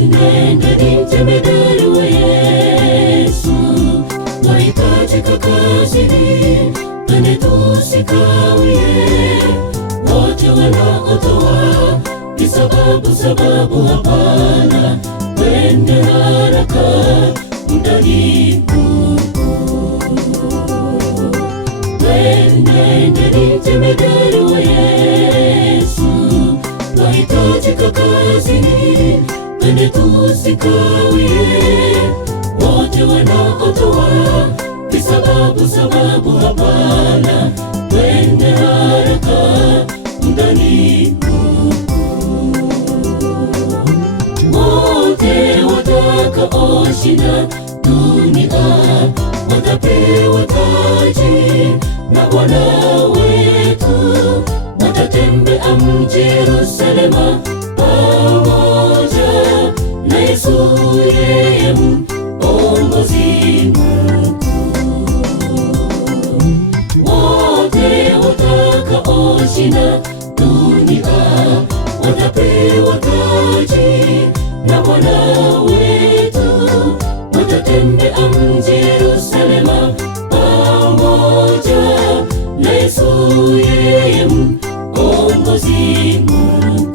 Nendeni jemedari wa Yesu, twahitajika kazini, twende tusikawie. Wote wanaotoa ni sababu hapana, twende haraka, muda ni huu. Nendeni jemedari wa Yesu, twahitajika kazini, twende tusikawie. Wote wanaotoa ni sababu hapana, twende haraka, muda ni huu. Wote watakaoshinda dunia watapewa taji na Bwana wetu, watatembea mji Yerusalema pamoja na Yesu, yeye mkombozi mkuu. Wote watakaoshinda dunia watapewa taji na Bwana wetu, watatembea mji Yerusalema pamoja na Yesu, yeye mkombozi mkuu.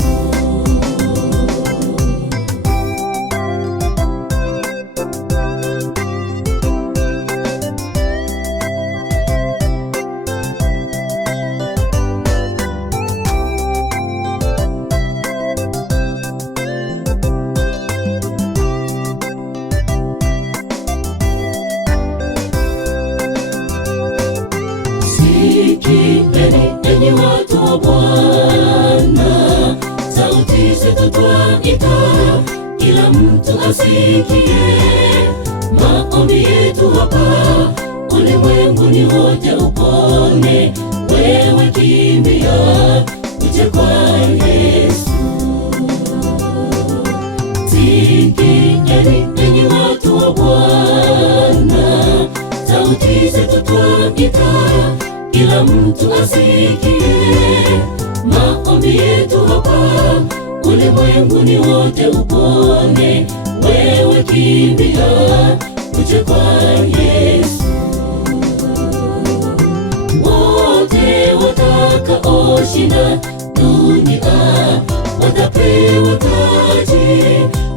Sikieni enyi watu wa Bwana, sauti zetu twaita, kila mtu asikie. Maombi yetu hapa ulimwenguni wote upone, wewe kimbia uje kwa Yesu. Sikieni enyi watu wa Bwana, sauti zetu twaita, kila mtu asikie. Maombi yetu hapa ulimwenguni wote upone, wewe kimbia uje kwa Yesu. Wote watakaoshinda dunia watapewa taji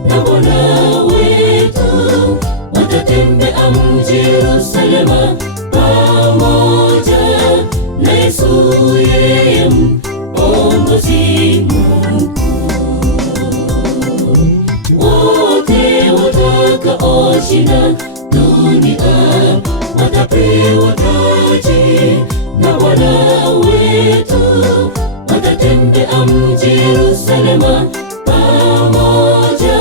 na Bwana wetu, watatembea mji Yerusalema pamoja na Yesu, yeye mkombozi mkuu. Wote watakaoshinda dunia watapewa taji na Bwana wetu, watatembea mji Yerusalema pamoja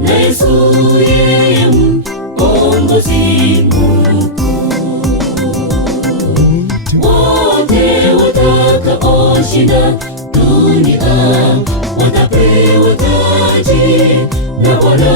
na Yesu, yeye mkombozi mkuu. Wote watakaoshinda dunia watapewa taji na Bwana